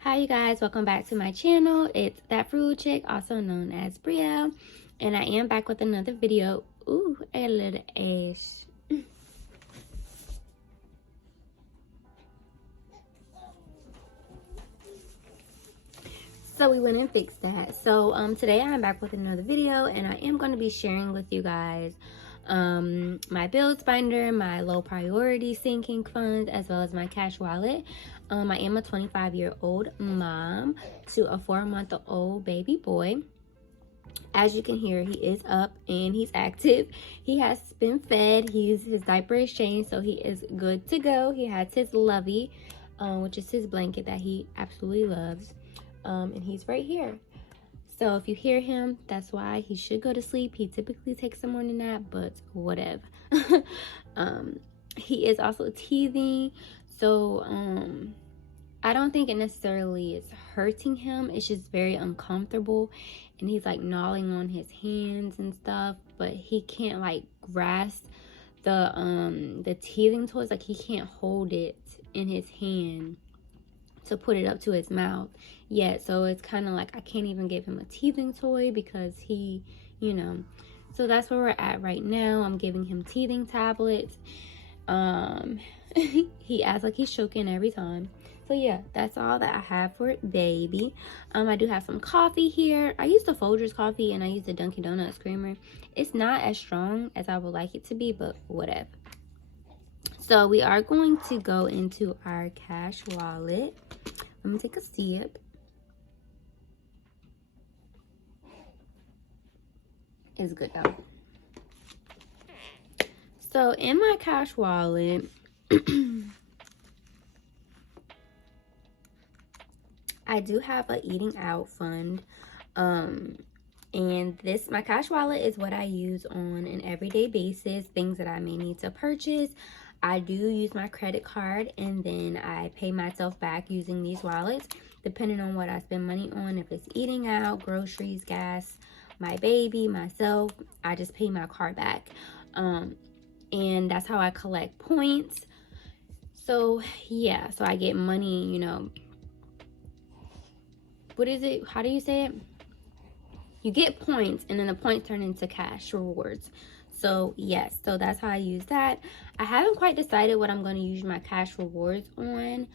Hi you guys, welcome back to my channel. It's That Frugal Chick, also known as Brielle, and I am back with another video. Ooh, a little ash. So we went and fixed that. So today I'm back with another video, and I am going to be sharing with you guys my bills binder, my low priority sinking funds, as well as my cash wallet. I am a 25-year-old mom to a 4-month-old baby boy. As you can hear, he is up and he's active. He has been fed. His diaper is changed, so he is good to go. He has his lovey, which is his blanket that he absolutely loves. And he's right here. So if you hear him, that's why. He should go to sleep. He typically takes a morning nap, but whatever. He is also teething, so I don't think it necessarily is hurting him. It's just very uncomfortable, and he's like gnawing on his hands and stuff, but he can't like grasp the teething toys. Like he can't hold it in his hand to put it up to his mouth yet. So it's kind of like I can't even give him a teething toy because he, you know. So that's where we're at right now. I'm giving him teething tablets. He acts like he's choking every time. So yeah, that's all that I have for baby. I do have some coffee here. I use the Folgers coffee and I use the Dunkin' Donuts creamer. It's not as strong as I would like it to be, but whatever. So we are going to go into our cash wallet. Let me take a sip. It's good though. So in my cash wallet, I do have a eating out fund. And my cash wallet is what I use on an everyday basis, things that I may need to purchase. I do use my credit card, and then I pay myself back using these wallets, depending on what I spend money on. If it's eating out, groceries, gas, my baby, myself, I just pay my card back. And that's how I collect points. So yeah, so I get money, you know. What is it? How do you say it? You get points, and then the points turn into cash rewards. So yes, so that's how I use that. I haven't quite decided what I'm going to use my cash rewards on.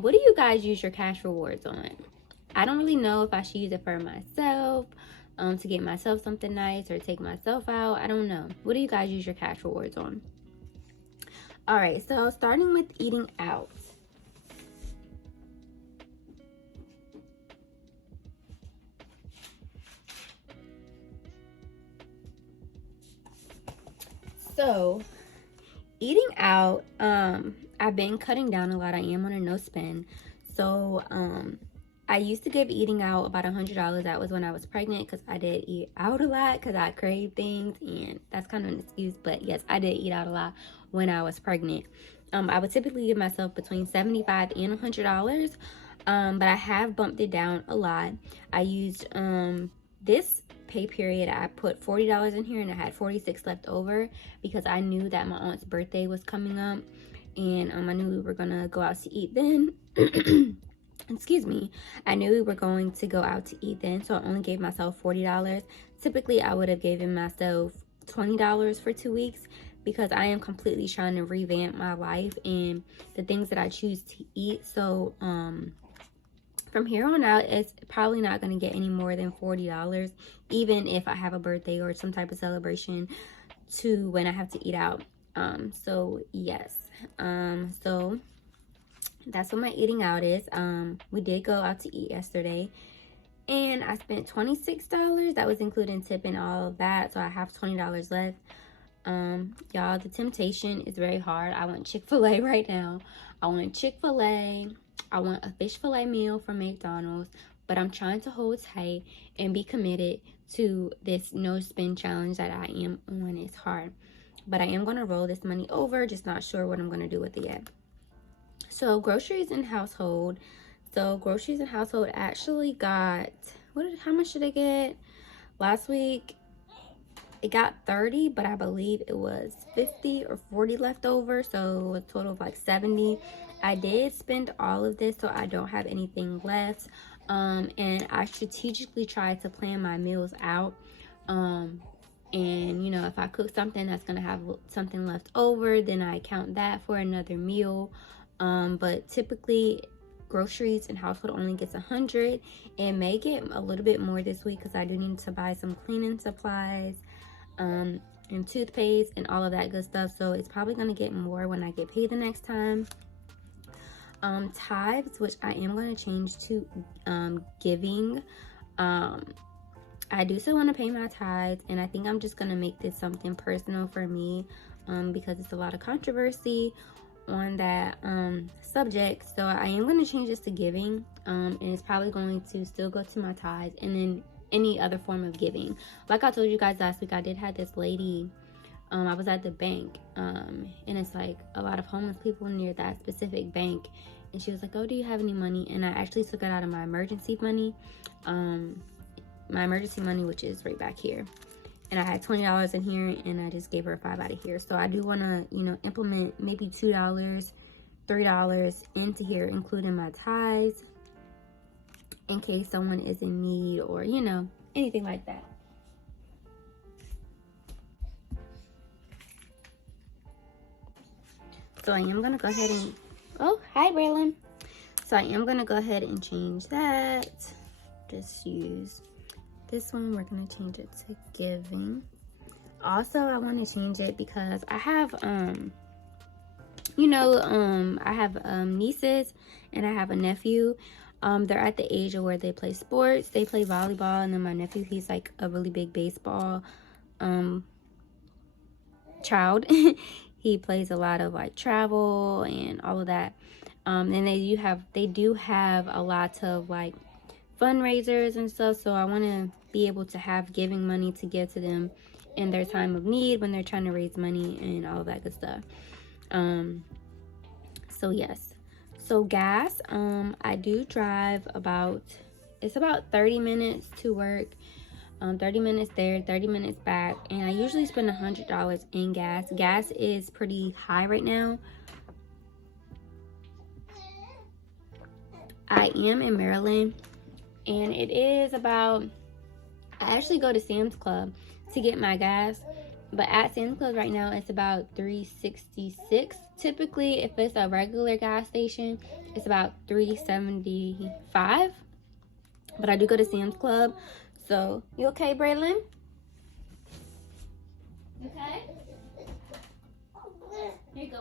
What do you guys use your cash rewards on? I don't really know if I should use it for myself, to get myself something nice or take myself out. I don't know. What do you guys use your cash rewards on? All right, so starting with eating out. So eating out, I've been cutting down a lot. I am on a no spend. So I used to give eating out about $100. That was when I was pregnant, because I did eat out a lot because I crave things, and that's kind of an excuse, but yes, I did eat out a lot when I was pregnant. I would typically give myself between $75 and $100, but I have bumped it down a lot. I used this pay period, I put $40 in here, and I had $46 left over because I knew that my aunt's birthday was coming up, and I knew we were gonna go out to eat then. Excuse me. I knew we were going to go out to eat then, so I only gave myself $40. Typically, I would have given myself $20 for 2 weeks, because I am completely trying to revamp my life and the things that I choose to eat. So from here on out, it's probably not going to get any more than $40, even if I have a birthday or some type of celebration to when I have to eat out. So yes, so that's what my eating out is. We did go out to eat yesterday, and I spent $26. That was including tip and all of that, so I have $20 left. Y'all, the temptation is very hard. I want Chick-fil-A right now. I want Chick-fil-A. I want a fish fillet meal from McDonald's, but I'm trying to hold tight and be committed to this no spend challenge that I am on. It's hard, but I am going to roll this money over, just not sure what I'm going to do with it yet. So groceries and household. So groceries and household actually got, how much did I get last week? it got 30, but I believe it was 50 or 40 left over, so a total of like 70. I did spend all of this, so I don't have anything left. And I strategically tried to plan my meals out. And you know, if I cook something that's gonna have something left over, then I count that for another meal. But typically groceries and household only gets 100. It may get a little bit more this week because I do need to buy some cleaning supplies, and toothpaste and all of that good stuff. So it's probably gonna get more when I get paid the next time. Tithes, which I am going to change to giving. I do still want to pay my tithes, and I think I'm just going to make this something personal for me, because it's a lot of controversy on that subject. So I am going to change this to giving, and it's probably going to still go to my tithes and then any other form of giving. Like I told you guys last week, I did have this lady. I was at the bank, and it's like a lot of homeless people near that specific bank, and she was like, oh, do you have any money? And I actually took it out of my emergency money, which is right back here, and I had $20 in here, and I just gave her 5 out of here. So I do want to, you know, implement maybe $2, $3 into here, including my tithes, in case someone is in need, or, you know, anything like that. So I am going to go ahead and, oh, hi, Braylon. So I am going to go ahead and change that. Just use this one. We're going to change it to giving. Also, I want to change it because I have, you know, I have nieces and I have a nephew. They're at the age of where they play sports. They play volleyball, and then my nephew, he's like a really big baseball child. He plays a lot of like travel and all of that. And they do have a lot of like fundraisers and stuff. So I want to be able to have giving money to give to them in their time of need when they're trying to raise money and all of that good stuff. So yes. So gas, I do drive it's about 30 minutes to work. 30 minutes there, 30 minutes back, and I usually spend $100 in gas. Gas is pretty high right now. I am in Maryland, and it is about, I actually go to Sam's Club to get my gas, but at Sam's Club right now it's about $3.66. Typically, if it's a regular gas station, it's about $3.75, but I do go to Sam's Club. So, you okay, Braylon? Okay? Here you go.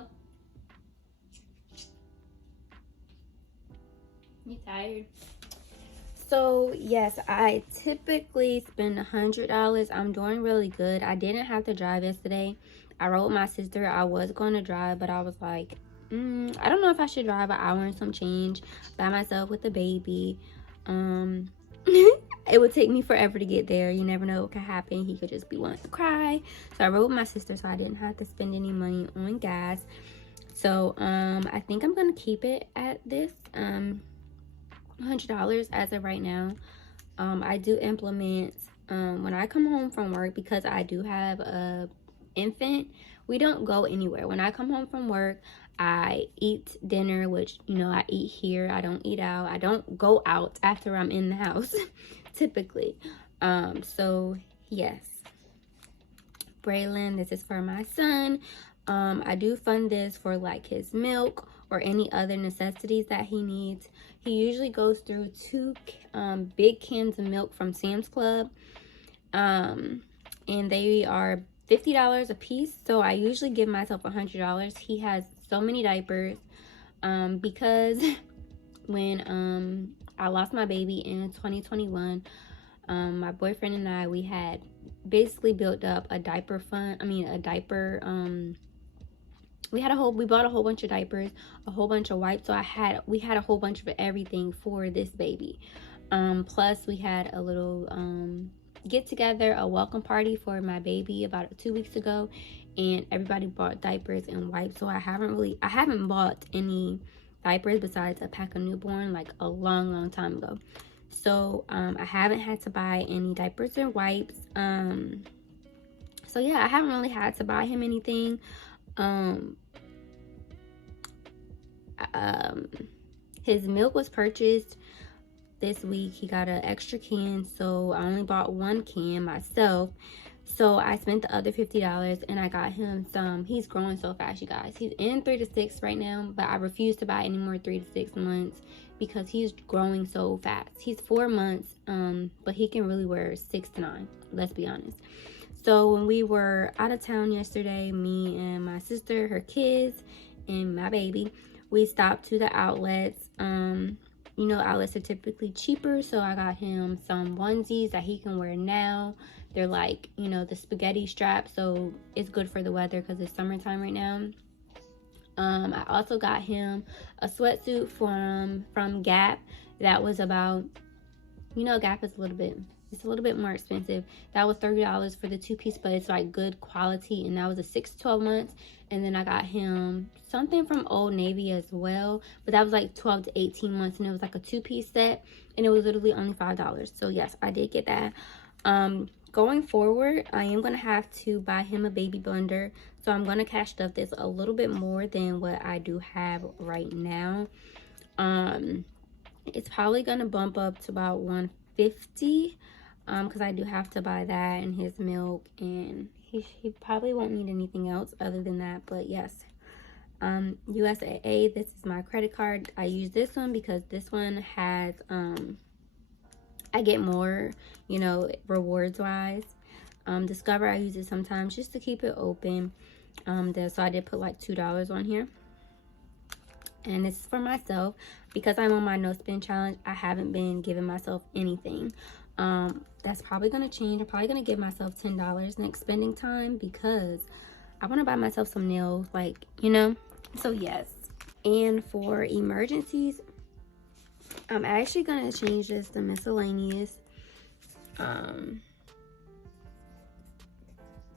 You tired? So, yes, I typically spend $100. I'm doing really good. I didn't have to drive yesterday. I rode with my sister. I was going to drive, but I was like, I don't know if I should drive an hour and some change by myself with the baby. It would take me forever to get there. You never know what could happen. He could just be wanting to cry. So I rode with my sister, so I didn't have to spend any money on gas. So I think I'm gonna keep it at this $100 as of right now. I do implement when I come home from work, because I do have a infant. We don't go anywhere. When I come home from work, I eat dinner, which, you know, I eat here. I don't eat out. I don't go out after I'm in the house typically. So yes, Braylon, this is for my son. I do fund this for like his milk or any other necessities that he needs. He usually goes through 2 big cans of milk from Sam's Club, and they are $50 a piece. So I usually give myself $100. He has so many diapers, because when I lost my baby in 2021, my boyfriend and I, we had basically built up a diaper fund. We bought a whole bunch of diapers, a whole bunch of wipes. So we had a whole bunch of everything for this baby. Plus we had a little get together, a welcome party for my baby about 2 weeks ago, and everybody bought diapers and wipes. So I haven't bought any diapers besides a pack of newborn like a long time ago. So I haven't had to buy any diapers or wipes. So yeah, I haven't really had to buy him anything. um his milk was purchased this week. He got an extra can, so I only bought one can myself. So I spent the other $50 and I got him some. He's growing so fast, you guys. He's in 3 to 6 right now, but I refuse to buy any more 3 to 6 months because he's growing so fast. He's 4 months, but he can really wear 6 to 9, let's be honest. So when we were out of town yesterday, me and my sister, her kids, and my baby, we stopped to the outlets. You know, outlets are typically cheaper, so I got him some onesies that he can wear now. They're like, you know, the spaghetti strap, so it's good for the weather because it's summertime right now. I also got him a sweatsuit from Gap that was about, you know, Gap is it's a little bit more expensive. That was $30 for the 2-piece, but it's like good quality, and that was a 6 to 12 months. And then I got him something from Old Navy as well, but that was like 12 to 18 months, and it was like a 2-piece set, and it was literally only $5. So yes, I did get that. Going forward, I am going to have to buy him a baby blender, so I'm going to cash stuff this a little bit more than what I do have right now. It's probably going to bump up to about $150, because I do have to buy that and his milk, and he probably won't need anything else other than that. But yes, USAA, this is my credit card. I use this one because this one has I get more, you know, rewards wise. Discover, I use it sometimes just to keep it open. So I did put like $2 on here, and this is for myself because I'm on my no spend challenge. I haven't been giving myself anything. That's probably gonna change. I'm probably gonna give myself $10 next spending time because I want to buy myself some nails, like, you know. So yes. And for emergencies, I'm actually gonna change this to miscellaneous,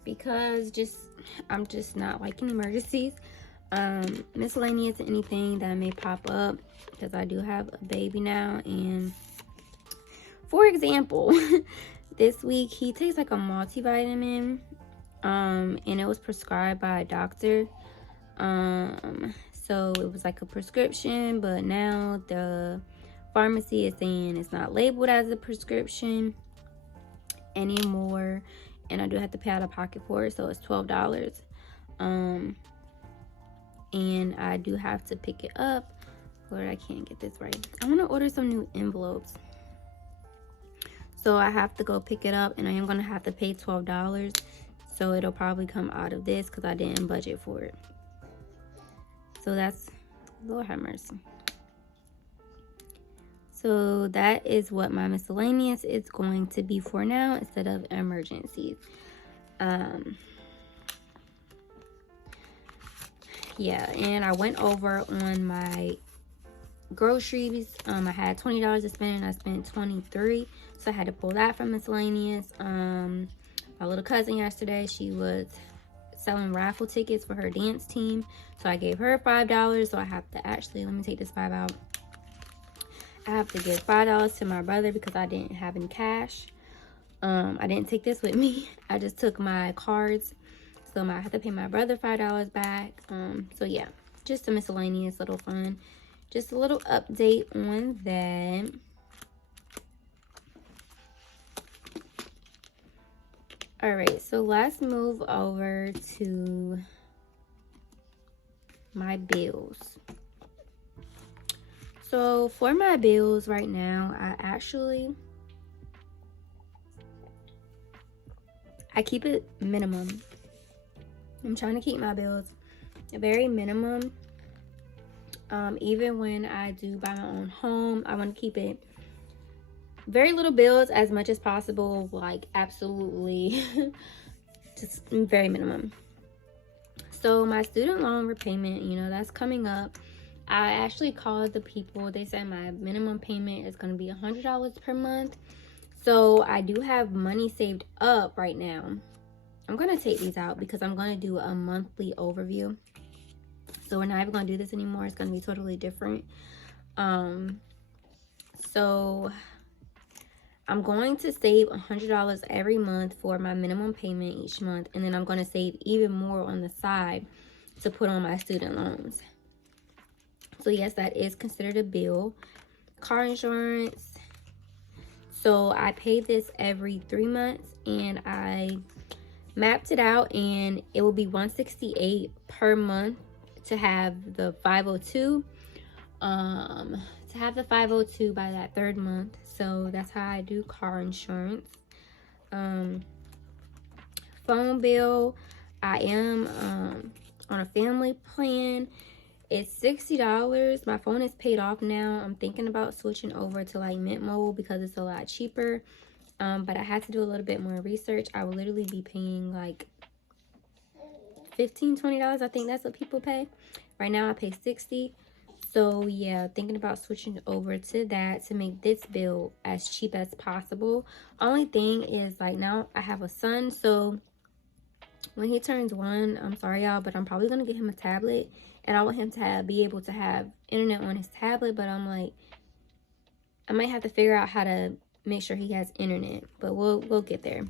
because I'm just not liking emergencies. Miscellaneous, anything that may pop up, because I do have a baby now. And for example, this week he takes like a multivitamin, and it was prescribed by a doctor. So it was like a prescription, but now the pharmacy is saying it's not labeled as a prescription anymore, and I do have to pay out of pocket for it, so it's $12. And I do have to pick it up. Lord, I can't get this right. I want to order some new envelopes, so I have to go pick it up, and I am going to have to pay $12, so it'll probably come out of this because I didn't budget for it. So that's, Lord have mercy. So that is what my miscellaneous is going to be for now instead of emergencies. Yeah, and I went over on my groceries. I had $20 to spend, and I spent $23, so I had to pull that from miscellaneous. My little cousin yesterday, she was selling raffle tickets for her dance team, so I gave her $5. So I have to actually, let me take this 5 out. I have to give $5 to my brother because I didn't have any cash. I didn't take this with me. I just took my cards, so I have to pay my brother $5 back. So yeah, just a miscellaneous little fun. Just a little update on that. All right, so let's move over to my bills. So for my bills right now, I keep it minimum. I'm trying to keep my bills a very minimum. Even when I do buy my own home, I want to keep it very little bills as much as possible, like absolutely just very minimum. So my student loan repayment, you know, that's coming up. I actually called the people. They said my minimum payment is going to be $100 per month. So I do have money saved up right now. I'm going to take these out because I'm going to do a monthly overview. So we're not even going to do this anymore. It's going to be totally different. So I'm going to save $100 every month for my minimum payment each month, and then I'm going to save even more on the side to put on my student loans. So yes, that is considered a bill. Car insurance. So I pay this every 3 months, and I mapped it out, and it will be $168 per month to have the 502. To have the 502 by that 3rd month. So that's how I do car insurance. Phone bill, I am on a family plan. It's $60. My phone is paid off now. I'm thinking about switching over to like Mint Mobile because it's a lot cheaper. But I had to do a little bit more research. I would literally be paying like $15, $20. I think that's what people pay. Right now I pay $60. So yeah, thinking about switching over to that to make this bill as cheap as possible. Only thing is, like, now I have a son, so when he turns 1, I'm sorry y'all, but I'm probably gonna get him a tablet, and I want him to be able to have internet on his tablet. But I'm like, I might have to figure out how to make sure he has internet, but we'll get there.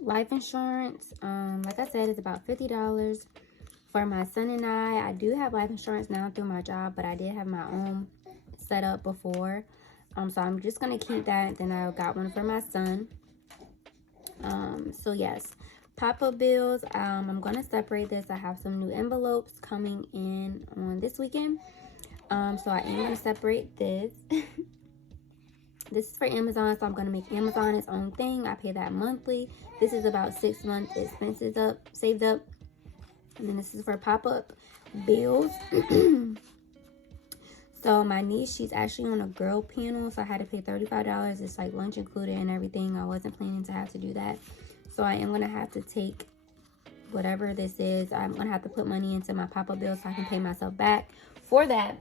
Life insurance, like I said, is about $50 for my son and I do have life insurance now through my job, but I did have my own set up before. So I'm just gonna keep that. Then I got one for my son. So yes, pop-up bills. I'm gonna separate this. I have some new envelopes coming in on this weekend. So I am gonna separate this. This is for Amazon, so I'm gonna make Amazon its own thing. I pay that monthly. This is about 6 months expenses saved up. And then this is for pop-up bills. So my niece, she's actually on a girl panel, so I had to pay $35. It's like lunch included and everything. I wasn't planning to have to do that. So I am going to have to take whatever this is. I'm going to have to put money into my pop-up bill so I can pay myself back for that.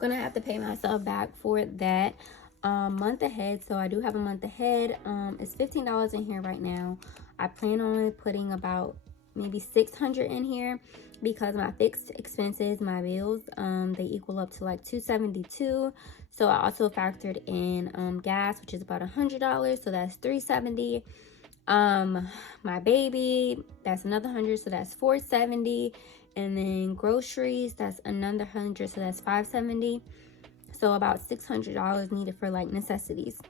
Going to have to pay myself back for that. Month ahead, so I do have a month ahead. It's $15 in here right now. I plan on putting about maybe $600 in here because my fixed expenses, my bills, they equal up to like $272. So I also factored in gas, which is about $100, so that's $370. My baby, that's another $100, so that's $470. And then groceries, that's another $100, so that's $570. So about $600 needed for like necessities.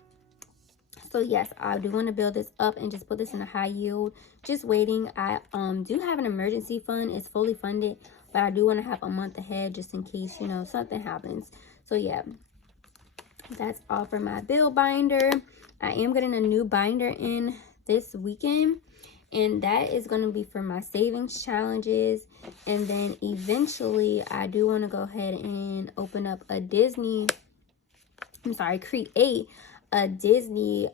So yes, I do want to build this up and just put this in a high yield. Just waiting. I do have an emergency fund. It's fully funded, but I do want to have a month ahead just in case, you know, something happens. So yeah, that's all for my bill binder. I am getting a new binder in this weekend, and that is going to be for my savings challenges. And then eventually I do want to go ahead and open up a Disney, create a Disney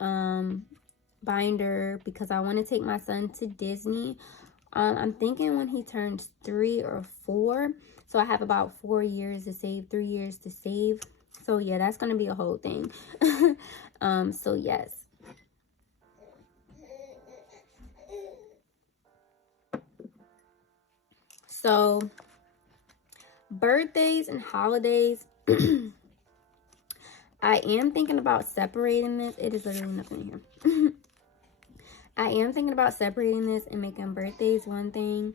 binder because I want to take my son to Disney. I'm thinking when he turns 3 or 4. So I have about 4 years to save, 3 years to save. So yeah, that's going to be a whole thing. So yes. So birthdays and holidays, I am thinking about separating this. It is literally nothing here. I am thinking about separating this and making birthdays one thing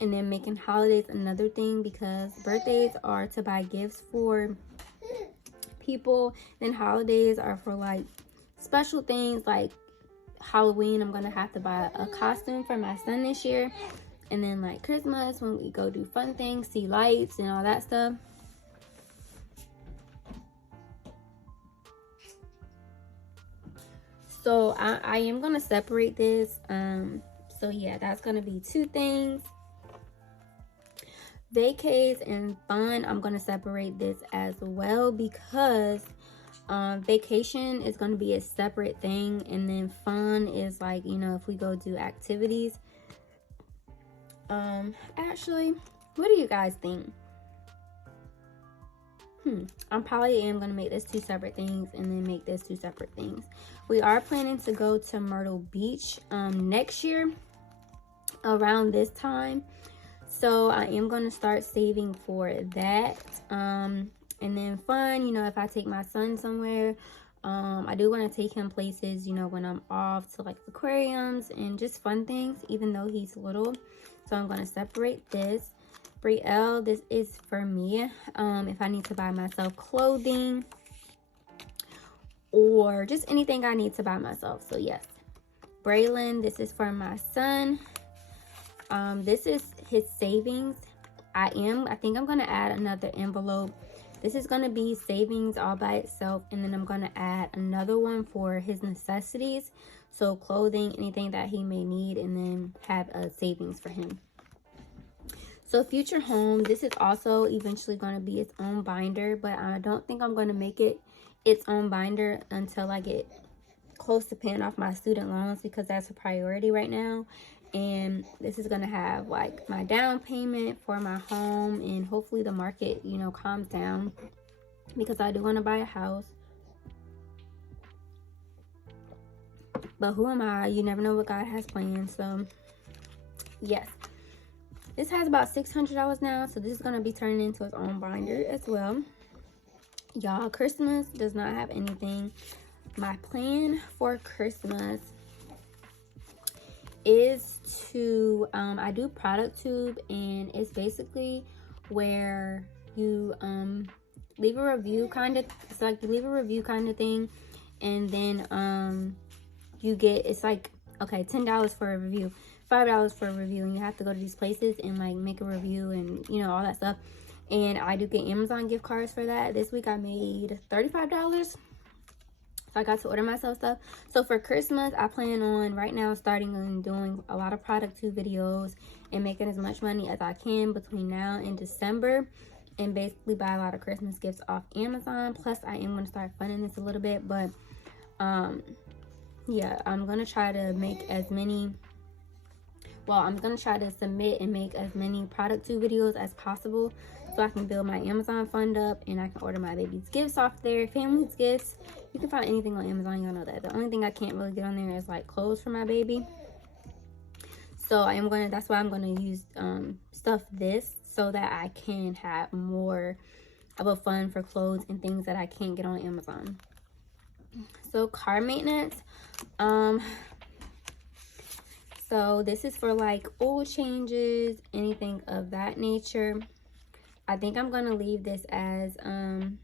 and then making holidays another thing, because birthdays are to buy gifts for people, then holidays are for like special things like Halloween. I'm gonna have to buy a costume for my son this year. And then like Christmas, when we go do fun things, see lights and all that stuff. So I am going to separate this. So yeah, that's going to be 2 things. Vacays and fun, I'm going to separate this as well, because vacation is going to be a separate thing. And then fun is like, you know, if we go do activities. Actually, what do you guys think? I probably am going to make this 2 separate things and then make this 2 separate things. We are planning to go to Myrtle Beach next year around this time. So I am going to start saving for that. And then fun, you know, if I take my son somewhere, I do want to take him places, you know, when I'm off, to like aquariums and just fun things, even though he's little. So I'm going to separate this. Brielle, this is for me. If I need to buy myself clothing or just anything I need to buy myself. So yes. Braylon, this is for my son. This is his savings. I think I'm going to add another envelope. This is going to be savings all by itself, and then I'm going to add another one for his necessities. So clothing, anything that he may need, and then have a savings for him. So future home, this is also eventually going to be its own binder, but I don't think I'm going to make it its own binder until I get close to paying off my student loans, because that's a priority right now. And this is going to have like my down payment for my home, and hopefully the market, you know, calms down, because I do want to buy a house. But who am I? You never know what God has planned. So yes, this has about $600 now, so this is going to be turning into its own binder as well. Y'all, Christmas does not have anything. My plan for Christmas is to I do product tube, and it's basically where you leave a review kind of. It's like you leave a review kind of thing, and then you get, it's like, okay, $10 for a review, $5 for a review, and you have to go to these places and like make a review and, you know, all that stuff. And I do get Amazon gift cards for that. This week I made $35. So I got to order myself stuff. So for Christmas, I plan on right now starting and doing a lot of product tube videos and making as much money as I can between now and December, and basically buy a lot of Christmas gifts off Amazon. Plus I am going to start funding this a little bit, but yeah, I'm going to try to make as many, I'm going to try to submit and make as many product tube videos as possible, so I can build my Amazon fund up, and I can order my baby's gifts off there, family's gifts. You can find anything on Amazon, y'all know that. The only thing I can't really get on there is like clothes for my baby. So that's why I'm going to use stuff this, so that I can have more of a fund for clothes and things that I can't get on Amazon. So car maintenance, so this is for like oil changes, anything of that nature. I think I'm going to leave this as, I'm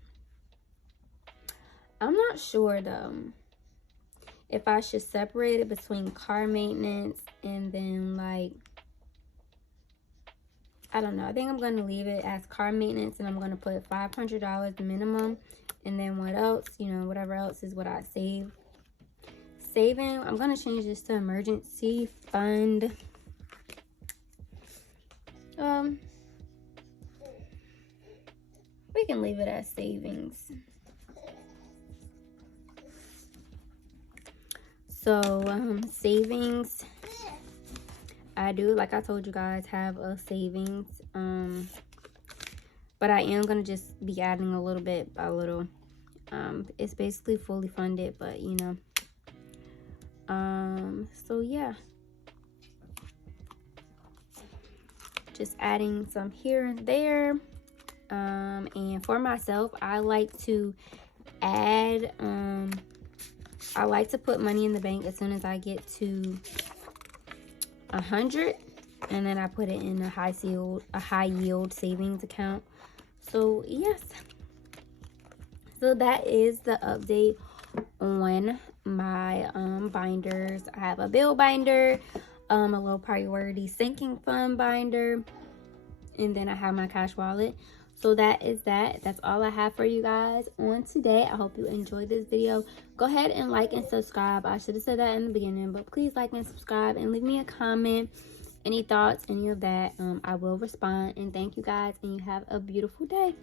not sure though, if I should separate it between car maintenance and then like, I don't know. I think I'm going to leave it as car maintenance, and I'm going to put $500 minimum. And then what else, you know, whatever else is what I save. Saving, I'm going to change this to emergency fund. We can leave it as savings. So savings, I do, like I told you guys, have a savings, but I am going to just be adding a little bit by little. It's basically fully funded, but you know, so yeah, just adding some here and there. And for myself, I like to add, I like to put money in the bank as soon as I get to 100, and then I put it in a high yield savings account. So yes, so that is the update on my binders. I have a bill binder, a low priority sinking fund binder, and then I have my cash wallet. So that is that. That's all I have for you guys on today. I hope you enjoyed this video. Go ahead and like and subscribe. I should have said that in the beginning, but please like and subscribe and leave me a comment. Any thoughts, any of that, I will respond. And thank you guys, and you have a beautiful day.